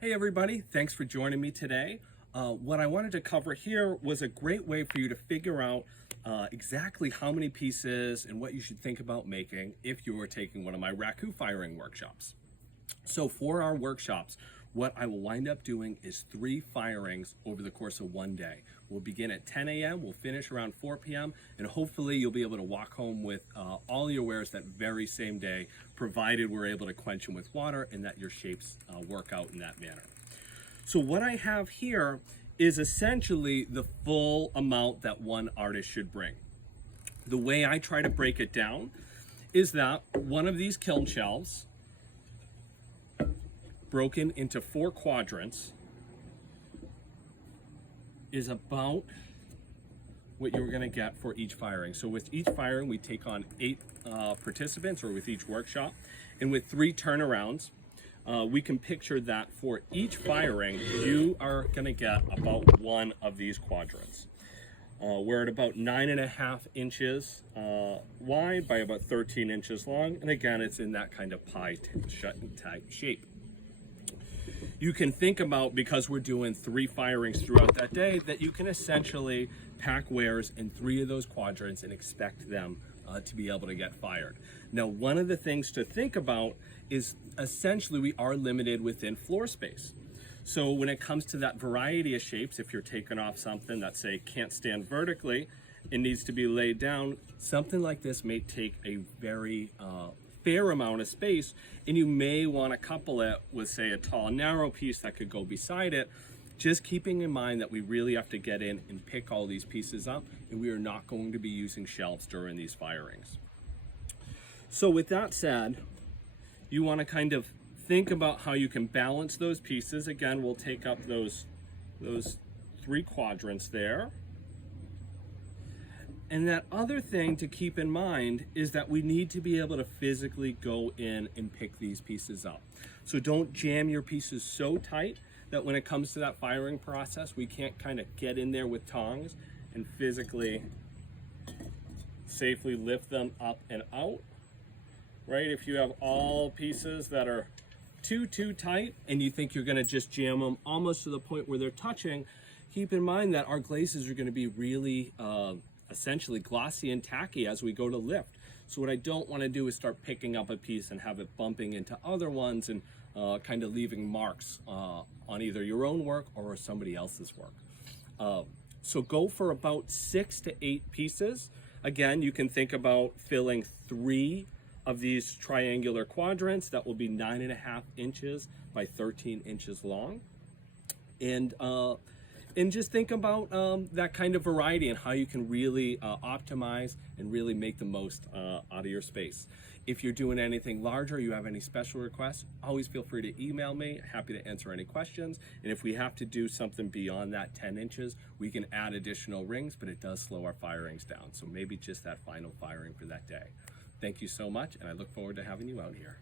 Hey everybody, thanks for joining me today. What I wanted to cover here was a great way for you to figure out exactly how many pieces and what you should think about making if you are taking one of my Raku firing workshops. So for our workshops, what I will wind up doing is 3 firings over the course of one day. We'll begin at 10 a.m., we'll finish around 4 p.m., and hopefully you'll be able to walk home with all your wares that very same day, provided we're able to quench them with water and that your shapes work out in that manner. So what I have here is essentially the full amount that one artist should bring. The way I try to break it down is that one of these kiln shelves, broken into 4 quadrants, is about what you're going to get for each firing. So with each firing, we take on 8 participants, or with each workshop, and with 3 turnarounds, we can picture that for each firing, you are going to get about 1 of these quadrants. We're at about 9.5 inches wide by about 13 inches long, and again, it's in that kind of pie shut type shape. You can think about, because we're doing 3 firings throughout that day, that you can essentially pack wares in 3 of those quadrants and expect them to be able to get fired. Now, one of the things to think about is essentially we are limited within floor space. So when it comes to that variety of shapes, if you're taking off something that, say, can't stand vertically, it needs to be laid down, something like this may take a very fair amount of space, and you may want to couple it with, say, a tall narrow piece that could go beside it, just keeping in mind that we really have to get in and pick all these pieces up, and we are not going to be using shelves during these firings. So with that said, you want to kind of think about how you can balance those pieces. Again, we'll take up those 3 quadrants there. And that other thing to keep in mind is that we need to be able to physically go in and pick these pieces up. So don't jam your pieces so tight that when it comes to that firing process, we can't kind of get in there with tongs and physically safely lift them up and out, right? If you have all pieces that are too tight and you think you're gonna just jam them almost to the point where they're touching, keep in mind that our glazes are gonna be really essentially glossy and tacky as we go to lift. So what I don't want to do is start picking up a piece and have it bumping into other ones and kind of leaving marks on either your own work or somebody else's work. So go for about 6 to 8 pieces. Again, you can think about filling 3 of these triangular quadrants that will be 9.5 inches by 13 inches long. And just think about that kind of variety and how you can really optimize and really make the most out of your space. If you're doing anything larger, you have any special requests, always feel free to email me. Happy to answer any questions. And if we have to do something beyond that 10 inches, we can add additional rings, but it does slow our firings down. So maybe just that final firing for that day. Thank you so much, and I look forward to having you out here.